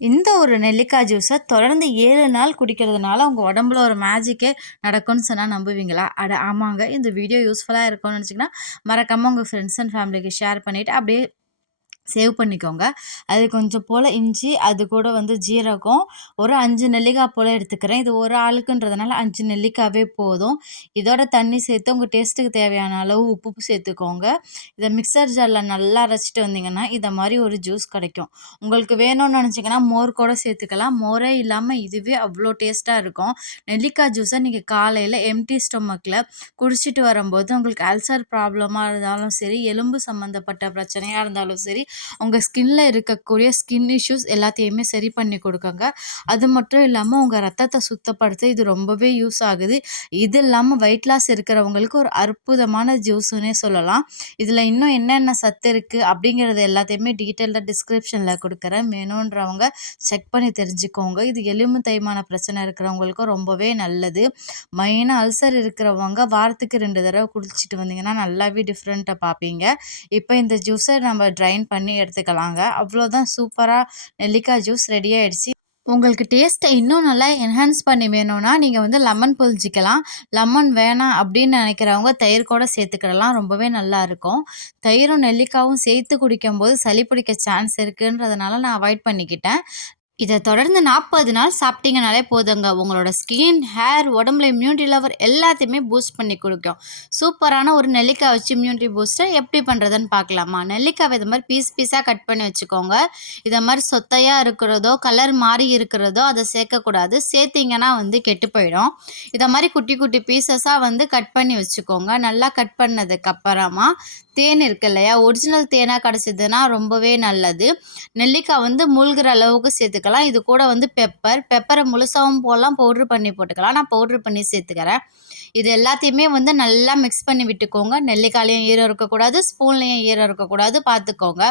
இந்த ஒரு நெல்லிக்காய் ஜூஸை தொடர்ந்து ஏழு நாள் குடிக்கிறதுனால உங்கள் உடம்புல ஒரு மேஜிக்கே நடக்கும்னு சொன்னால் நம்புவீங்களா? அட ஆமாங்க. இந்த வீடியோ யூஸ்ஃபுல்லாக இருக்கும்னு நினச்சிங்கன்னா மறக்காமல் உங்கள் ஃப்ரெண்ட்ஸ் அண்ட் ஃபேமிலிக்கு ஷேர் பண்ணிவிட்டு அப்படியே சேவ் பண்ணிக்கோங்க. அது கொஞ்சம் போல் இஞ்சி அது கூட வந்து ஜீரகம் ஒரு அஞ்சு நெல்லிக்காய் போல் எடுத்துக்கிறேன். இது ஒரு ஆளுக்குன்றதுனால அஞ்சு நெல்லிக்காவே போதும். இதோட தண்ணி சேர்த்து உங்கள் டேஸ்ட்டுக்கு தேவையான அளவு உப்பு சேர்த்துக்கோங்க. இதை மிக்சர் ஜாரில் நல்லா அரைச்சிட்டு வந்தீங்கன்னா இதை மாதிரி ஒரு ஜூஸ் கிடைக்கும். உங்களுக்கு வேணும்னு நினச்சிங்கன்னா மோர் கூட சேர்த்துக்கலாம். மோரே இல்லாமல் இதுவே அவ்வளோ டேஸ்ட்டாக இருக்கும். நெல்லிக்காய் ஜூஸை நீங்கள் காலையில் எம்டி ஸ்டொமக்கில் குடிச்சிட்டு வரும்போது உங்களுக்கு அல்சர் ப்ராப்ளமாக இருந்தாலும் சரி எலும்பு சம்மந்தப்பட்ட பிரச்சனையாக இருந்தாலும் சரி உங்கள் ஸ்கின்ல இருக்கக்கூடிய ஸ்கின் இஷ்யூஸ் எல்லாத்தையுமே சரி பண்ணி கொடுக்குங்க. அது மட்டும் இல்லாமல் உங்கள் ரத்தத்தை சுத்தப்படுத்த இது ரொம்பவே யூஸ் ஆகுது. இது இல்லாமல் வெயிட் லாஸ் இருக்கிறவங்களுக்கு ஒரு அற்புதமான ஜூஸுன்னே சொல்லலாம். இதில் இன்னும் என்னென்ன சத்து இருக்குது அப்படிங்கிறது எல்லாத்தையுமே டீட்டெயிலாக டிஸ்கிரிப்ஷனில் கொடுக்குறேன். வேணுன்றவங்க செக் பண்ணி தெரிஞ்சுக்கோங்க. இது எலும்பு தேய்மான பிரச்சனை இருக்கிறவங்களுக்கும் ரொம்பவே நல்லது. மெயினாக அல்சர் இருக்கிறவங்க வாரத்துக்கு ரெண்டு தடவை குடிச்சிட்டு வந்தீங்கன்னா நல்லாவே டிஃப்ரெண்ட்டாக பார்ப்பீங்க. இப்போ இந்த ஜூஸை நம்ம ட்ரைன் பண்ணி பண்ணி எடுத்துக்கலாங்க. அவ்வளோதான். சூப்பராக நெல்லிக்காய் ஜூஸ் ரெடி ஆகிடுச்சு உங்களுக்கு டேஸ்ட்டை இன்னும் நல்லா என்ஹான்ஸ் பண்ணி வேணும்னா நீங்கள் வந்து லெமன் புழிஞ்சிக்கலாம். லெமன் வேணாம் அப்படின்னு நினைக்கிறவங்க தயிர் கூட சேர்த்துக்கிடலாம். ரொம்பவே நல்லாயிருக்கும் தயிரும் நெல்லிக்காவும் சேர்த்து குடிக்கும்போது சளி பிடிக்க சான்ஸ் இருக்குன்றதுனால நான் அவாய்ட் பண்ணிக்கிட்டேன். இதை தொடர்ந்து நாற்பது நாள் சாப்பிட்டீங்கனாலே போதுங்க. உங்களோட ஸ்கின் ஹேர் உடம்புல இம்யூனிட்டி லெவல் எல்லாத்தையுமே பூஸ்ட் பண்ணி கொடுக்கும். சூப்பரான ஒரு நெல்லிக்காய் வச்சு இம்யூனிட்டி பூஸ்டர் எப்படி பண்ணுறதுன்னு பார்க்கலாமா? நெல்லிக்காய் இது மாதிரி பீஸ் பீஸாக கட் பண்ணி வச்சுக்கோங்க. இதை மாதிரி சொத்தையாக இருக்கிறதோ கலர் மாறி இருக்கிறதோ அதை சேர்க்கக்கூடாது. சேர்த்திங்கன்னா வந்து கெட்டு போயிடும். இதை மாதிரி குட்டி குட்டி பீசஸாக வந்து கட் பண்ணி வச்சுக்கோங்க. நல்லா கட் பண்ணதுக்கு அப்புறமா தேன் இருக்கு இல்லையா? ஒரிஜினல் தேனாக கிடச்சிதுன்னா ரொம்பவே நல்லது. நெல்லிக்காய் வந்து மூழ்கிற அளவுக்கு சேர்த்துக்கலாம். இது கூட வந்து பெப்பர் பெப்பரை முழுசாகவும் போடலாம் பவுட்ரு பண்ணி போட்டுக்கலாம். நான் பவுட்ரு பண்ணி சேர்த்துக்கிறேன். இது எல்லாத்தையுமே வந்து நல்லா மிக்ஸ் பண்ணி விட்டுக்கோங்க. நெல்லிக்காயிலையும் ஈரம் இருக்கக்கூடாது ஸ்பூன்லேயும் ஈரம் இருக்கக்கூடாது பார்த்துக்கோங்க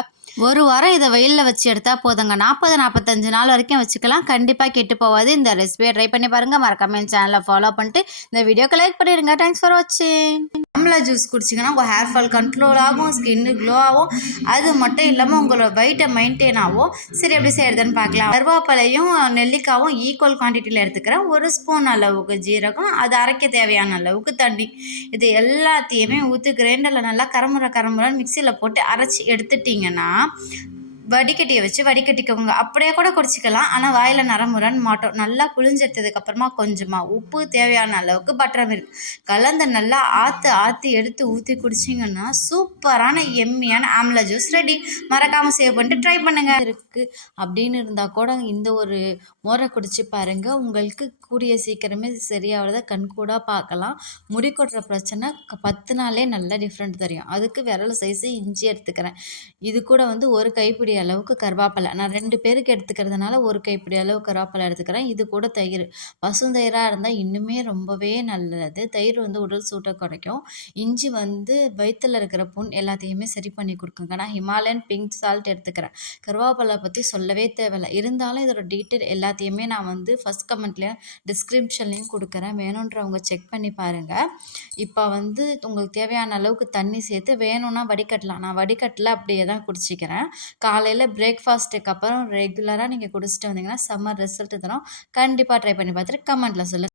ஒரு வாரம் இதை வெயிலில் வச்சு எடுத்தால் போதுங்க. நாற்பது நாற்பத்தஞ்சு நாள் வரைக்கும் வச்சுக்கலாம். கண்டிப்பாக கெட்டு போகாது. இந்த ரெசிபியை ட்ரை பண்ணி பாருங்கள் மறக்காம என் சேனலை ஃபாலோ பண்ணிட்டு இந்த வீடியோக்கு லைக் பண்ணிடுங்க. தேங்க்ஸ் ஃபார் வாட்சிங் ஆம்லா ஜூஸ் குடிச்சிங்கன்னா உங்கள் ஹேர் ஃபால் கண்ட்ரோல் ஆகும் ஸ்கின்னு க்ளோ ஆகும். அது மட்டும் இல்லாமல் உங்களோட வெயிட்டை மெயின்டைன் ஆகும். சரி எப்படி செய்யறதுன்னு பார்க்கலாம். கருவேப்பிலையும் நெல்லிக்காவும் ஈக்குவல் குவான்டிட்டியில் எடுத்துக்கிறேன். ஒரு ஸ்பூன் அளவுக்கு ஜீரகம் அது அரைக்க தேவையான அளவுக்கு தண்ணி. இது எல்லாத்தையுமே ஊற்றி கிரைண்டரில் நல்லா கரமுறை கரமுறைன்னு மிக்சியில் போட்டு அரைச்சி எடுத்துட்டிங்கன்னா வடிகட்டியை வச்சு வடிகட்டிக்கோங்க அப்படியே கூட குடிச்சிக்கலாம். ஆனால் வாயில் நரமுரன்னு மாட்டோம். நல்லா புழிஞ்செடுத்ததுக்கப்புறமா கொஞ்சமாக உப்பு தேவையான அளவுக்கு பட்டர் மில்க் கலந்து நல்லா ஆற்று ஆற்றி எடுத்து ஊற்றி குடிச்சிங்கன்னா சூப்பரான எம்மியான ஆம்லா ஜூஸ் ரெடி. மறக்காமல் சேவ் பண்ணிட்டு ட்ரை பண்ணுங்கள் இருக்குது அப்படின்னு இருந்தால் கூட இந்த ஒரு மோரை குடிச்சு பாருங்கள் உங்களுக்கு கூடிய சீக்கிரமே சரியாகிறத கண்கூடாக பார்க்கலாம். முடி கொட்டுற பிரச்சனை பத்து நாளே நல்ல டிஃப்ரெண்ட் தெரியும். அதுக்கு விரல் சைஸு இஞ்சி எடுத்துக்கிறேன். இது கூட வந்து ஒரு கைப்பிடி அளவுக்கு கருவேப்பிலை. நான் ரெண்டு பேருக்கு எடுத்துக்கிறதுனால ஒரு கைப்பிடி அளவு கருவேப்பிலை எடுத்துக்கிறேன். இது கூட தயிர். பசுந்தயிராக இருந்தால் இன்னுமே ரொம்பவே நல்லது. தயிர் வந்து உடல் சூட்டை குறைக்கும். இஞ்சி வந்து வயிற்றில் இருக்கிற புண் எல்லாத்தையுமே சரி பண்ணி கொடுக்குங்க. நான் ஹிமாலயன் பிங்க் சால்ட் எடுத்துக்கிறேன். கருவேப்பிலை பற்றி சொல்லவே தேவையில்லை. இருந்தாலும் இதோட டீட்டெயில் எல்லாத்தையுமே நான் வந்து ஃபஸ்ட் கமெண்ட்லேயும் டிஸ்கிரிப்ஷன்லேயும் கொடுக்குறேன். வேணுன்றவங்க செக் பண்ணி பாருங்கள் இப்போ வந்து உங்களுக்கு தேவையான அளவுக்கு தண்ணி சேர்த்து வேணும்னா வடிகட்டலாம். நான் வடிகட்டில் அப்படியே தான் குடிச்சிக்கிறேன். காலை காலையில் பிரேக்ஃபாஸ்ட்டுக்கு அப்புறம் ரெகுலராக நீங்கள் குடிச்சிட்டு வந்தீங்கன்னா செம்ம ரிசல்ட் தரும். கண்டிப்பாக ட்ரை பண்ணி பார்த்துட்டு கமெண்ட்டில் சொல்லுங்கள்